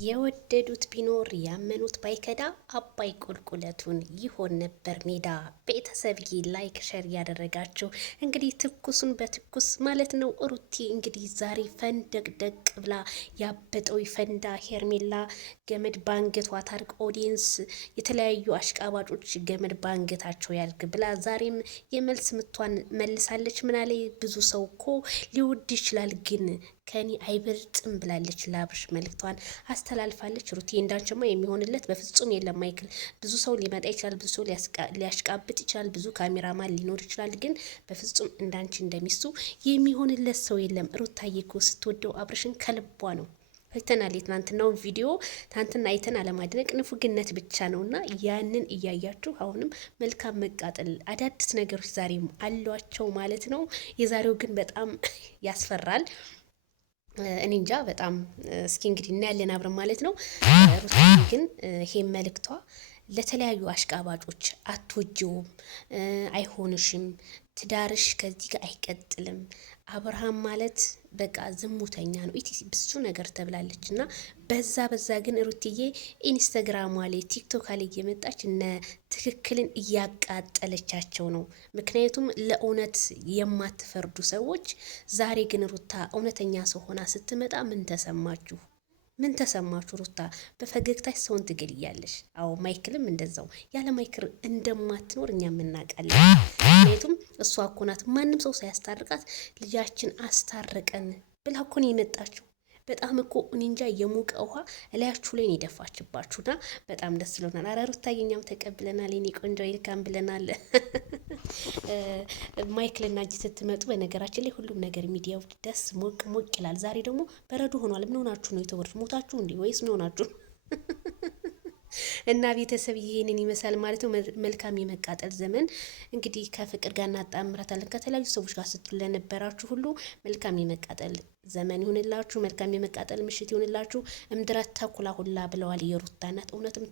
የወደዱት ቢኖር ያመኑት ባይከዳ አባይ ቁልቁለቱን ይሆን ነበር ሜዳ። ቤተሰብዬ ላይክ ሸር ያደረጋችሁ እንግዲህ ትኩሱን በትኩስ ማለት ነው። ሩቲ እንግዲህ ዛሬ ፈንደቅደቅ ብላ ያበጠው ፈንዳ። ሄርሜላ ገመድ ባንገቷ ታርቅ። ኦዲየንስ የተለያዩ አሽቃባጮች ገመድ ባንገታቸው ያልግ ብላ ዛሬም የመልስ ምቷን መልሳለች። ምናሌ ብዙ ሰው እኮ ሊወድ ይችላል ግን ከኔ አይበልጥም ብላለች። ላብርሽ መልእክቷን አስተላልፋለች። ሩቲ እንዳንችማ የሚሆንለት በፍጹም የለም። ማይክል ብዙ ሰው ሊመጣ ይችላል፣ ብዙ ሰው ሊያሽቃብጥ ይችላል፣ ብዙ ካሜራማን ሊኖር ይችላል፣ ግን በፍጹም እንዳንቺ እንደሚስቱ የሚሆንለት ሰው የለም። ሩታዬ እኮ ስትወደው አብርሽን ከልቧ ነው። አይተናል። የትናንትናውን ቪዲዮ ትናንትና አይተን አለማድነቅ ንፉግነት ብቻ ነውና ያንን እያያችሁ አሁንም መልካም መቃጠል አዳዲስ ነገሮች ዛሬም አሏቸው ማለት ነው። የዛሬው ግን በጣም ያስፈራል። እኔ እንጃ በጣም እስኪ እንግዲህ እናያለን አብረን ማለት ነው። ሩታ ግን ይሄ መልእክቷ ለተለያዩ አሽቃባጮች አትወጂውም፣ አይሆንሽም፣ ትዳርሽ ከዚህ ጋር አይቀጥልም፣ አብርሃም ማለት በቃ ዝሙተኛ ነው ኢቲ ብዙ ነገር ተብላለች። እና በዛ ግን ሩትዬ ኢንስታግራሟ ላይ ቲክቶክ ላይ እየመጣች እነ ትክክልን እያቃጠለቻቸው ነው። ምክንያቱም ለእውነት የማትፈርዱ ሰዎች ዛሬ ግን ሩታ እውነተኛ ሰው ሆና ስትመጣ ምን ተሰማችሁ? ምን ተሰማችሁ? ሩታ በፈገግታች ሰውን ትገልያለሽ። አዎ ማይክልም እንደዛው ያለ ማይክል እንደማትኖር እኛ እናውቃለን። ምክንያቱም እሷ እኮ ናት ማንም ሰው ሳያስታርቃት ልጃችን አስታረቀን ብላ እኮ ነው የመጣችው። በጣም እኮ እንጃ የሞቀ ውሃ እላያችሁ ላይ ነው የደፋችባችሁና በጣም ደስ ብሎናል። አረ ሩታዬ እኛም ተቀብለናል። የኔ ቆንጆ ይልካም ብለናል። ማይክልና እጅ ስትመጡ በነገራችን ላይ ሁሉም ነገር ሚዲያው ደስ ሞቅ ይላል። ዛሬ ደግሞ በረዶ ሆኗል። ምን ሆናችሁ ነው የተወሩት? ሞታችሁ እንዴ ወይስ ምን ሆናችሁ? እና ቤተሰብ ይሄንን ይመስላል ማለት ነው። መልካም የመቃጠል ዘመን እንግዲህ ከፍቅር ጋር እናጣምራታለን ከተለያዩ ሰዎች ጋር ስትሉ ለነበራችሁ ሁሉ መልካም የመቃጠል ዘመን ይሁንላችሁ። መልካም የመቃጠል ምሽት ይሁንላችሁ። እምድረት ተኩላ ሁላ ብለዋል የሩታ እናት። እውነትም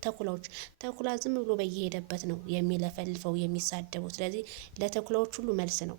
ተኩላ ዝም ብሎ በየሄደበት ነው የሚለፈልፈው የሚሳደበው። ስለዚህ ለተኩላዎች ሁሉ መልስ ነው።